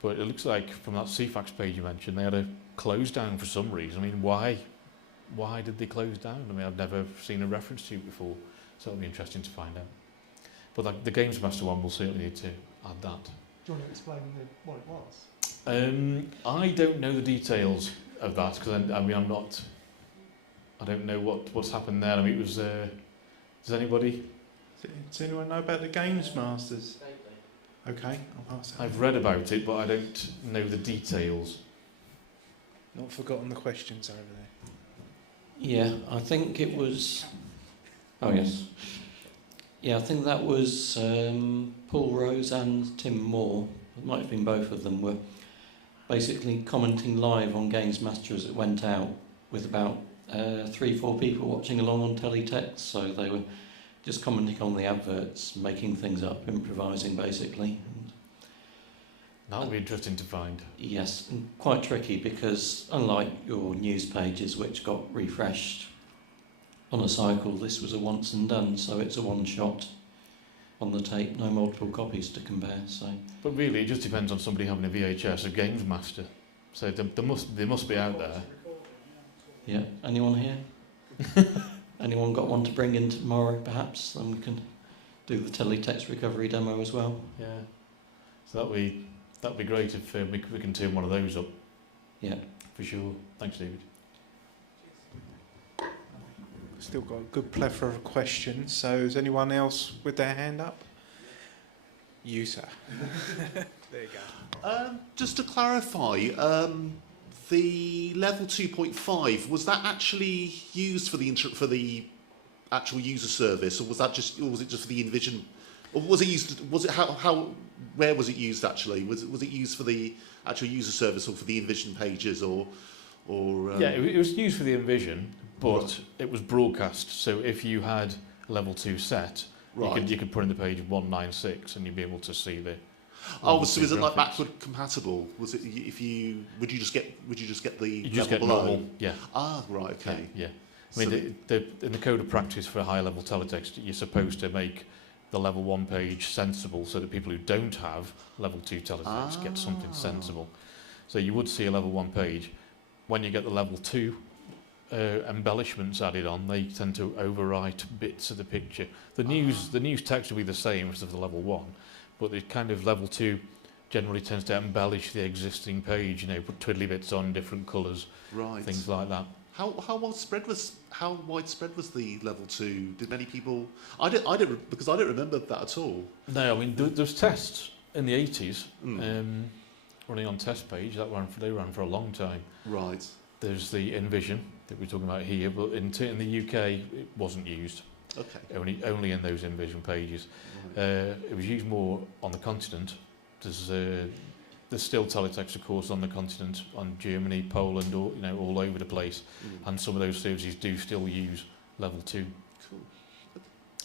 But it looks like from that CFAX page you mentioned, they had a close down for some reason. I mean, why did they close down? I mean, I've never seen a reference to it before, so it'll be interesting to find out. But like the Games Master one will certainly need to add that. Do you want to explain what it was? I don't know the details of that because I don't know what's happened there. I mean, it was. Does anybody? Does anyone know about the Games Masters? Okay, I'll pass that. I've read about it, but I don't know the details. Not forgotten the questions over there. Yeah, I think it was. Oh yes. Yeah, I think that was Paul Rose and Tim Moore. It might have been both of them were basically commenting live on Games Master as it went out, with about 3-4 people watching along on Teletext. So they were just commenting on the adverts, making things up, improvising basically. That would be interesting to find. Yes, and quite tricky because unlike your news pages, which got refreshed on a cycle, this was a once and done, so it's a one shot on the tape, no multiple copies to compare. So, but really, it just depends on somebody having a VHS of Games Master. So they must be out there. yeah, anyone here? Anyone got one to bring in tomorrow, perhaps? Then we can do the teletext recovery demo as well. Yeah. So that'd be great if we can turn one of those up. Yeah, for sure. Thanks, David. Still got a good plethora of questions. So is anyone else with their hand up? You, sir. There you go. Just to clarify, the level 2.5, was that actually used for the actual user service, or was it just for the Envision, or was it used? Was it where was it used actually? Was it used for the actual user service or for the Envision pages or? Yeah, it was used for the Envision, but right. It was broadcast. So if you had level 2 set, right. you could put in the page 196 and you'd be able to see the. Oh, so is it like backward compatible? Was it would you just get the you just level get below? normal, yeah. Ah, right, okay. Yeah. I mean, in the code of practice for high level teletext, you're supposed to make the level 1 page sensible so that people who don't have level 2 teletext get something sensible. So you would see a level 1 page. When you get the level 2 embellishments added on, they tend to overwrite bits of the picture. The news text will be the same as the level 1, but the kind of level 2 generally tends to embellish the existing page, put twiddly bits on, different colours, right. Things like that. How widespread was the level 2? Did many people? I didn't because I don't remember that at all. No, I mean there's tests in the 80s running on test page they ran for a long time. Right. There's the Envision that we're talking about here, but in the UK it wasn't used. Okay. Only in those Envision pages. Right. It was used more on the continent. There's still teletext, of course, on the continent, on Germany, Poland, all over the place, and some of those services do still use level 2. Cool.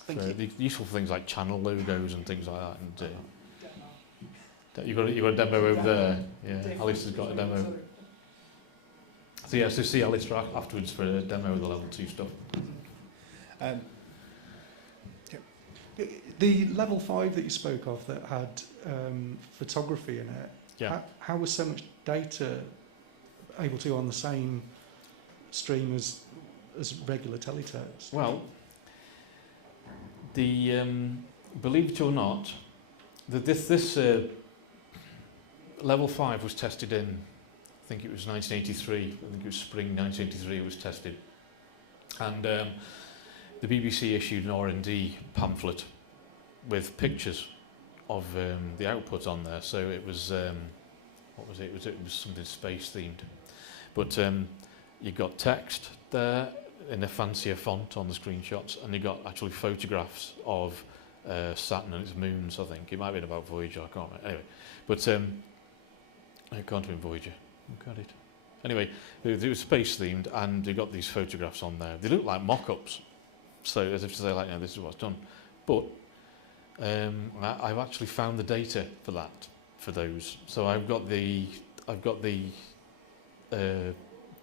Thank you. Useful for things like channel logos and things like that. And you've got a demo over there. Yeah, Alice has got a demo. So see Alistair afterwards for a demo of the level 2 stuff. The level 5 that you spoke of that had photography in it, yeah. How was so much data able to go on the same stream as regular teletext? Well, believe it or not, this level 5 was tested in, I think it was 1983. I think it was spring 1983 it was tested. And the BBC issued an R&D pamphlet with pictures of the output on there. So it was, what was it? It was something space themed. But you got text there in a fancier font on the screenshots, and you got actually photographs of Saturn and its moons, I think. It might have been about Voyager, I can't remember. Anyway, but it can't have been Voyager. Look at it. Anyway, it was space themed, and you got these photographs on there. They look like mock-ups, so as if to say, like, this is what's done. But I've actually found the data for those. So I've got the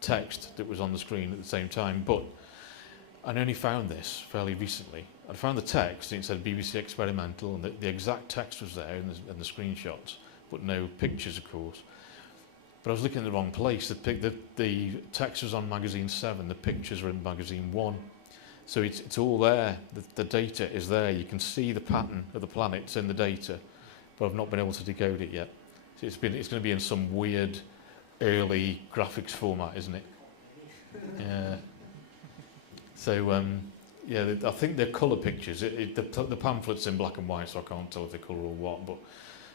text that was on the screen at the same time, but I only found this fairly recently. I found the text, and it said BBC Experimental, and the exact text was there in the screenshots, but no pictures, of course. But I was looking in the wrong place. The text was on magazine 7, the pictures were in magazine 1. So it's all there. The data is there. You can see the pattern of the planets in the data, but I've not been able to decode it yet. So it's going to be in some weird early graphics format, isn't it? Yeah. So yeah, I think they're colour pictures. The pamphlet's in black and white, so I can't tell if they're colour or what. But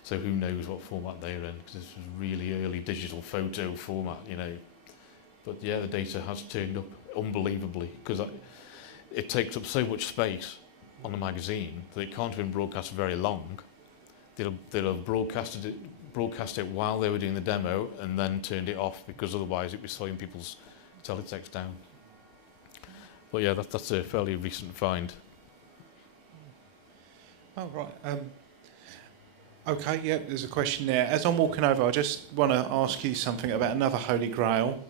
so who knows what format they're in? Because this is really early digital photo format, you know. But yeah, the data has turned up unbelievably because it takes up so much space on the magazine that it can't have been broadcast very long. They'll have broadcast it while they were doing the demo and then turned it off because otherwise it'd be slowing people's teletext down. But yeah, that's a fairly recent find. Oh, right. Okay, yeah, there's a question there. As I'm walking over, I just want to ask you something about another Holy Grail.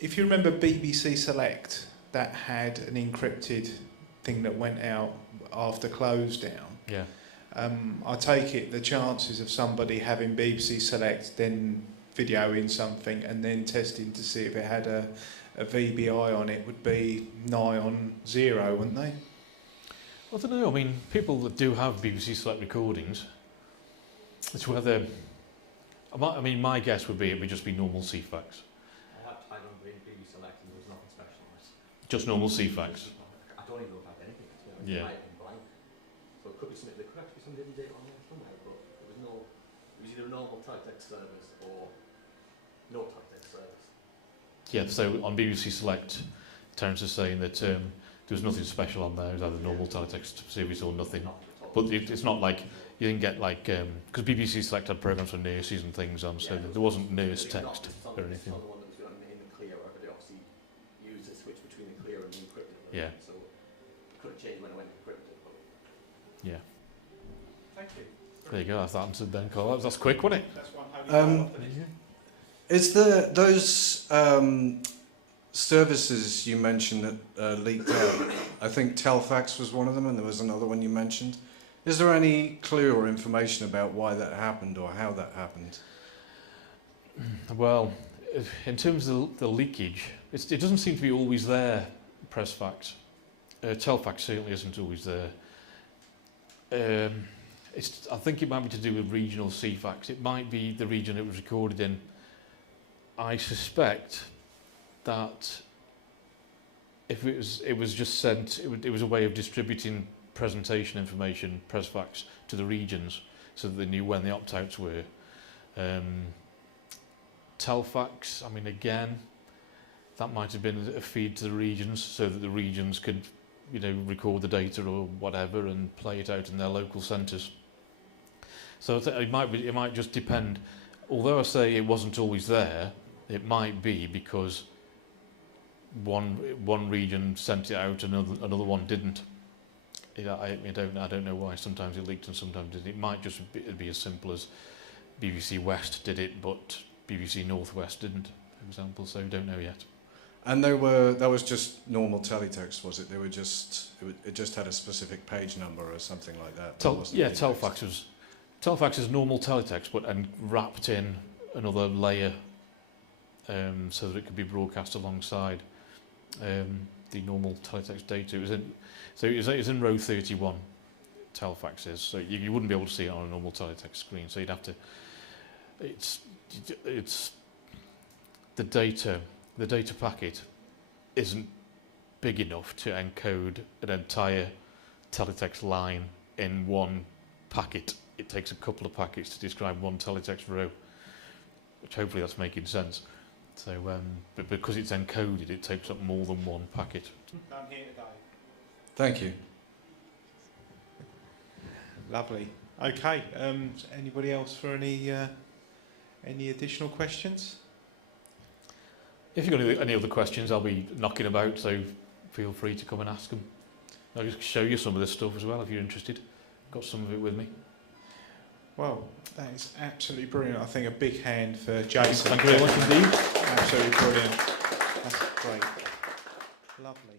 If you remember BBC Select, that had an encrypted thing that went out after close down. Yeah. I take it the chances of somebody having BBC Select then videoing something and then testing to see if it had a VBI on it would be nigh on zero, wouldn't they? I don't know. I mean, people that do have BBC Select recordings, it's whether. I mean, my guess would be it would just be normal CFAX. I don't read BBC Select and there was nothing special on it. Just normal CFAX. I don't even know about anything. Yeah. It might have been blank. So it could be something. There could actually be some hidden data on there somewhere, but there was no. It was either a normal Teletext service or no Teletext service. Yeah. So on BBC Select, Terence is saying that there was nothing special on there. It was either normal Teletext service or nothing. But it's not like you didn't get like because BBC Select had programs for nurses and things on, so there wasn't nurse text or anything. It's not the one that was in the clear, where they obviously used a switch between the clear and the encrypted. Yeah. So it could have changed when I went encrypted. But Yeah. Thank you. There you go. That's answered then, Carl. That's quick, wasn't it? That's one Holy Grail. Is there those services you mentioned that leaked out? I think Telefax was one of them, and there was another one you mentioned. Is there any clue or information about why that happened or how that happened? Well, in terms of the leakage, it doesn't seem to be always there, Pressfax. Telefax certainly isn't always there. I think it might be to do with regional CFAX. It might be the region it was recorded in. I suspect that if it was just sent, it was a way of distributing presentation information, Pressfax, to the regions so that they knew when the opt-outs were. Telefax, I mean, again, that might have been a feed to the regions so that the regions could, you know, record the data or whatever and play it out in their local centres. So it might just depend. Although I say it wasn't always there, it might be because one region sent it out and another one didn't. I don't know why. Sometimes it leaked and sometimes it didn't. It might just be as simple as BBC West did it, but BBC Northwest didn't, for example. So don't know yet. And that was just normal teletext, was it? They were it just had a specific page number or something like that. Telefax is normal teletext, and wrapped in another layer so that it could be broadcast alongside the normal teletext data. It was in row 31. Telefax is, so you wouldn't be able to see it on a normal teletext screen. So you'd have to. It's the data packet isn't big enough to encode an entire teletext line in one packet. It takes a couple of packets to describe one teletext row, which hopefully that's making sense. So, but because it's encoded, it takes up more than one packet. I'm here today. Thank you. Lovely. Okay. Anybody else for any additional questions? If you've got any other questions, I'll be knocking about, so feel free to come and ask them. I'll just show you some of this stuff as well if you're interested. Got some of it with me. Well, that is absolutely brilliant. I think a big hand for Jason. Thank you very much indeed. Absolutely brilliant. That's great. Lovely.